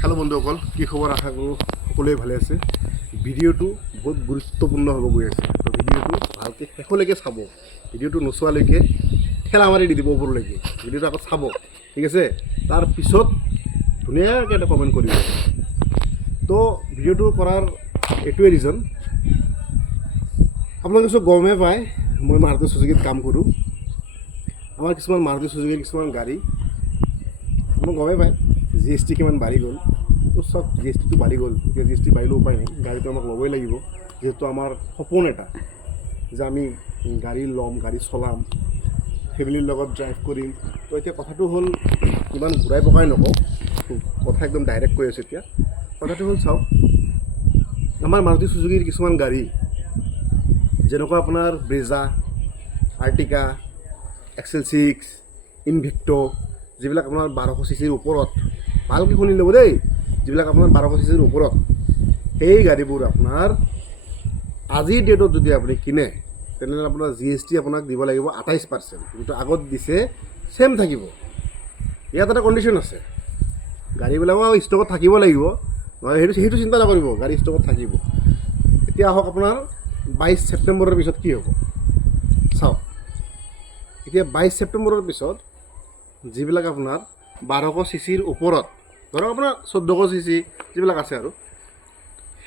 Hello' বন্ধুসকল কি খবৰ আশা কৰোঁ সকলোৱে ভালে আছে। ভিডিঅ'টো বহুত গুৰুত্বপূৰ্ণ হ'ব গৈ আছে। তো ভিডিঅ'টো ভালকৈ শেষলৈকে চাব। ভিডিঅ'টো নোচোৱালৈকে ঠেলা মাৰি দি দিব ওপৰলৈকে। ভিডিঅ'টো আকৌ চাব, ঠিক আছে? তাৰ পিছত ধুনীয়াকৈ এটা কমেণ্ট কৰিব। তো ভিডিঅ'টো কৰাৰ এইটোৱে ৰিজন আপোনালোকে চব গমেই পায়, মই মাৰুতি চুজুকীত কাম কৰোঁ। আমাৰ কিছুমান মাৰুতি চুজুকীৰ কিছুমান গাড়ী। মই গমেই পায়। জি কিমান বাঢ়ি গ'ল তো চব জি এছ টিটো বাঢ়ি গ'ল, এতিয়া জি এছ টি বাঢ়িলেও উপায় নাই, গাড়ীটো আমাক ল'বই লাগিব, যিহেতু আমাৰ সপোন এটা, যে আমি গাড়ী ল'ম, গাড়ী চলাম, ফেমিলিৰ লগত ড্ৰাইভ কৰিম। তো এতিয়া কথাটো হ'ল, ইমান ঘূৰাই পকাই নকওঁ, কথা একদম ডাইৰেক্ট কৈ আছোঁ এতিয়া। কথাটো হ'ল, চাওক, আমাৰ মাৰুতি চুজুকীৰ কিছুমান গাড়ী, যেনেকুৱা আপোনাৰ Brezza, Ertiga, XL six, Invicto' যিবিলাক আপোনাৰ বাৰশ চি চিৰ ওপৰত ভালকৈ শুনি ল'ব দেই, যিবিলাক আপোনাৰ বাৰশ চি চিৰ ওপৰত। সেই গাড়ীবোৰ আপোনাৰ আজিৰ ডেটত যদি আপুনি কিনে, তেনেহ'লে আপোনাৰ জি এছ টি আপোনাক দিব লাগিব আঠাইছ পাৰ্চেণ্ট। যিটো আগত দিছে ছেম থাকিব। ইয়াত এটা কণ্ডিশ্যন আছে। গাড়ীবিলাকো ষ্টকত থাকিব লাগিব। নহয়, সেইটো সেইটো চিন্তা নকৰিব, গাড়ী ষ্টকত থাকিব। এতিয়া আহক আপোনাৰ বাইছ ছেপ্টেম্বৰৰ পিছত কি হ'ব? চাওক। এতিয়া বাইছ ছেপ্টেম্বৰৰ পিছত যিবিলাক আপোনাৰ বাৰশ চি চিৰ ওপৰত ধৰক আপোনাৰ চৈধ্যশ চি চি যিবিলাক আছে আৰু।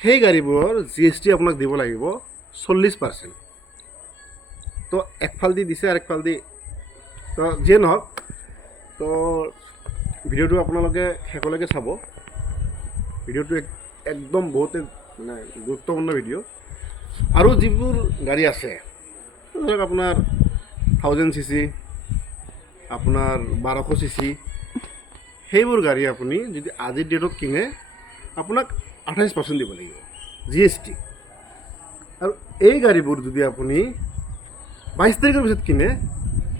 সেই গাড়ীবোৰৰ জি এছ টি আপোনাক দিব লাগিব চল্লিছ পাৰ্চেণ্ট। তো একফালদি দিছে আৰু একফালদি। তো যিয়ে নহওক, তো ভিডিঅ'টো আপোনালোকে শেষলৈকে চাব। ভিডিঅ'টো এক- একদম বহুতে মানে গুৰুত্বপূৰ্ণ ভিডিঅ' আৰু যিবোৰ গাড়ী আছে, ধৰক আপোনাৰ থাউজেণ্ড চি চি আপোনাৰ বাৰশ চি চি সেইবোৰ গাড়ী আপুনি যদি আজিৰ ডেটত কিনে, আপোনাক আঠাইছ পাৰ্চেণ্ট দিব লাগিব, জি এছ টি। আৰু এই গাড়ীবোৰ যদি আপুনি বাইছ তাৰিখৰ পিছত কিনে,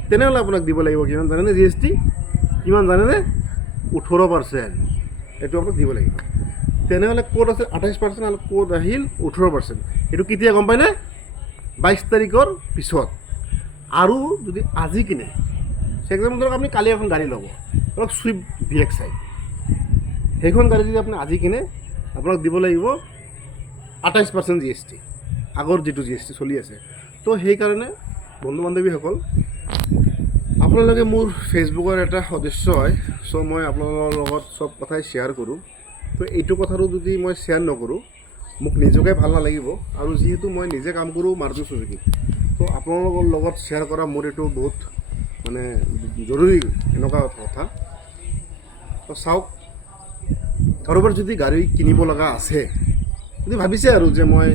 তেনেহ'লে আপোনাক দিব লাগিব কিমান জানেনে জি এছ টি? কিমান জানেনে? ওঠৰ পাৰ্চেণ্ট এইটো আপোনাক দিব লাগিব। তেনেহ'লে ক'ত আছে আঠাইছ পাৰ্চেণ্ট আৰু ক'ত আহিল ওঠৰ পাৰ্চেণ্ট এইটো কেতিয়া গম পায়নে বাইছ তাৰিখৰ পিছত। আৰু যদি আজি কিনে এক্সাম্পল ধৰক আপুনি কালি এখন গাড়ী ল'ব। ধৰক চুইফ্ট ভি এক্স আই সেইখন গাড়ী যদি আপুনি আজি কিনে আপোনাক দিব লাগিব আঠাইছ পাৰ্চেণ্ট জি এছ টি আগৰ যিটো জি এছ টি চলি আছে। তো সেইকাৰণে বন্ধু বান্ধৱীসকল আপোনালোকে মোৰ ফেচবুকৰ এটা সদস্য হয় চ' মই আপোনালোকৰ লগত চব কথাই শ্বেয়াৰ কৰোঁ। তো এইটো কথাটো যদি মই শ্বেয়াৰ নকৰোঁ, মোক নিজকে ভালো নালাগিব আৰু যিহেতু মই নিজে কাম কৰোঁ, মাৰুতি চুজুকি তো আপোনালোকৰ লগত শ্বেয়াৰ কৰা মোৰ এইটো বহুত মানে জৰুৰী এনেকুৱা কথা। তো চাওক, কাৰোবাৰ যদি গাড়ী কিনিব লগা আছে, যদি ভাবিছে আৰু যে মই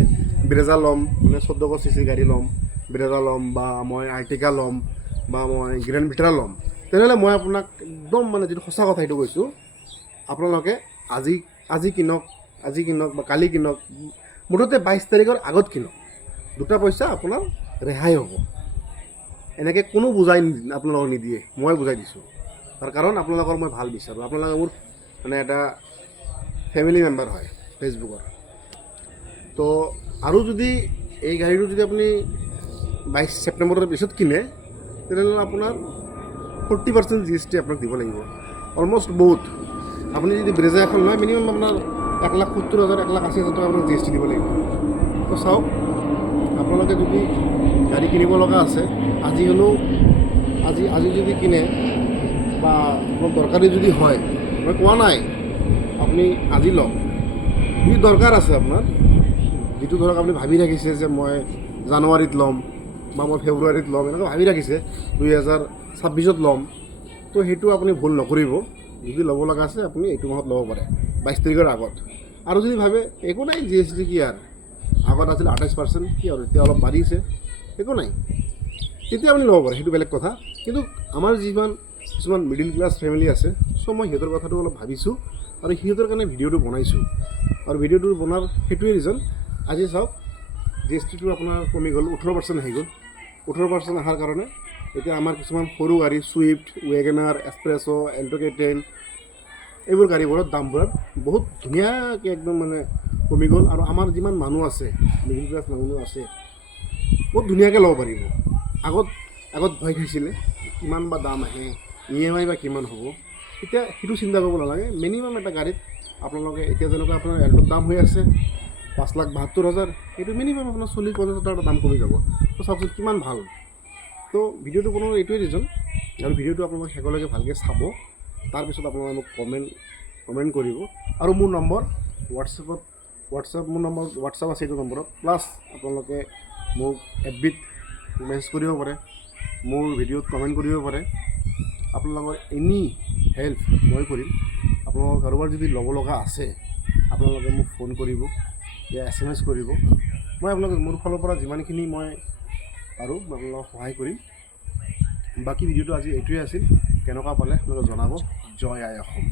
ব্ৰেজা ল'ম মানে চৈধ্যশ চি চি গাড়ী ল'ম, ব্ৰেজা ল'ম বা মই আৰ্টিকা ল'ম বা মই গ্ৰেণ্ড ভিটাৰা ল'ম, তেনেহ'লে মই আপোনাক একদম মানে যিটো সঁচা কথা সেইটো কৈছোঁ, আপোনালোকে আজি আজি কিনক আজি কিনক বা কালি কিনক, মুঠতে বাইছ তাৰিখৰ আগত কিনক। দুটা পইচা আপোনাৰ ৰেহাই হ'ব। এনেকৈ কোনো বুজাই আপোনালোকক নিদিয়ে, মই বুজাই দিছোঁ। তাৰ কাৰণ আপোনালোকৰ মই ভালো বিচাৰোঁ। আপোনালোকে মোৰ মানে এটা ফেমিলি মেম্বাৰ হয় ফেচবুকৰ তো আৰু যদি এই গাড়ীটো যদি আপুনি বাইছ ছেপ্টেম্বৰৰ পিছত কিনে, তেনেহ'লে আপোনাৰ forty percent G S T আপোনাক দিব লাগিব। অলমষ্ট বহুত। আপুনি যদি ব্ৰেজা এখন লয় মিনিমাম আপোনাৰ এক লাখ সত্তৰ হাজাৰ, এক লাখ আশী হাজাৰ টকা আপোনাক জি এছ টি দিব লাগিব। তো চাওক আপোনালোকে যদি গাড়ী কিনিব লগা আছে, আজি হ'লেও, আজি আজি যদি কিনে বা আপোনাৰ দৰকাৰী যদি হয়, মই কোৱা নাই, আপুনি আজি লওক। যদি দৰকাৰ আছে আপোনাৰ, যিটো ধৰক আপুনি ভাবি ৰাখিছে যে মই জানুৱাৰীত ল'ম বা মই ফেব্ৰুৱাৰীত ল'ম, এনেকুৱা ভাবি ৰাখিছে দুই হেজাৰ ছাব্বিছত ল'ম, তো সেইটো আপুনি ভুল নকৰিব। যদি ল'ব লগা আছে, আপুনি এইটো মাহত ল'ব পাৰে, বাইছ তাৰিখৰ আগত। আৰু যদি ভাবে, একো নাই, জি এছ টি কি আৰু আগত আছিল আঠাইছ পাৰ্চেণ্ট, কি আৰু এতিয়া অলপ বাঢ়িছে, একো নাই। তেতিয়া আপুনি ল'ব পাৰে, সেইটো বেলেগ কথা। কিন্তু আমাৰ যিমান কিছুমান মিডিল ক্লাছ ফেমিলি আছে, চ' মই সিহঁতৰ কথাটো অলপ ভাবিছোঁ আৰু সিহঁতৰ কাৰণে ভিডিঅ'টো বনাইছোঁ। আৰু ভিডিঅ'টো বনোৱাৰ সেইটোৱে ৰিজন আজি চাওক জি এছ টিটো আপোনাৰ কমি গ'ল, ওঠৰ পাৰ্চেণ্ট আহি গ'ল। ওঠৰ পাৰ্চেণ্ট অহাৰ কাৰণে এতিয়া আমাৰ কিছুমান সৰু গাড়ী Swift Wagon R Express' Alto K ten এইবোৰ গাড়ীবোৰৰ দামবোৰত বহুত ধুনীয়াকৈ একদম মানে কমি গ'ল আৰু আমাৰ যিমান মানুহ আছে, মিডিল ক্লাছ মানুহ আছে, বহুত ধুনীয়াকৈ ল'ব পাৰিব। আগত আগত ভয় খাইছিলে, কিমান বা দাম আহে ই এম আই বা কিমান হ'ব। এতিয়া সেইটো চিন্তা কৰিব নালাগে, মিনিমাম এটা গাড়ীত আপোনালোকে, এতিয়া যেনেকুৱা আপোনাৰ এল্টোৰ দাম হৈ আছে, পাঁচ লাখ বাহাত্তৰ হাজাৰ, সেইটো মিনিমাম আপোনাৰ চল্লিছ পঞ্চাছ হাজাৰ দাম কমি যাব। তো চাওকচোন কিমান ভালো। তো ভিডিঅ'টো বনোৱাৰ এইটোৱে ৰিজন, আৰু ভিডিঅ'টো আপোনালোকে শেষলৈকে ভালকৈ চাব। তাৰপিছত আপোনালোকে মোক কমেণ্ট কমেণ্ট কৰিব। আৰু মোৰ নম্বৰ, হোৱাটছএপত হোৱাটছএপ মোৰ নম্বৰ হোৱাটছএপ আছে এইটো নম্বৰত। প্লাছ আপোনালোকে মোক এফবিত মেছেজ কৰিব পাৰে, মোৰ ভিডিঅ'ত কমেণ্ট কৰিব পাৰে। আপোনালোকৰ এনি হেল্প মই কৰিম। আপোনালোকৰ কাৰোবাৰ যদি ল'ব লগা আছে, আপোনালোকে মোক ফোন কৰিব یا এছ এম এছ কৰিব। মই আপোনালোকে মোৰ ফালৰ পৰা যিমানখিনি মই পাৰোঁ, মই আপোনালোকক সহায় কৰিম। বাকী ভিডিঅ'টো আজি এইটোৱে আছিল। কেনেকুৱা পালে, আপোনালোকে জনাব। জয় আই অসম।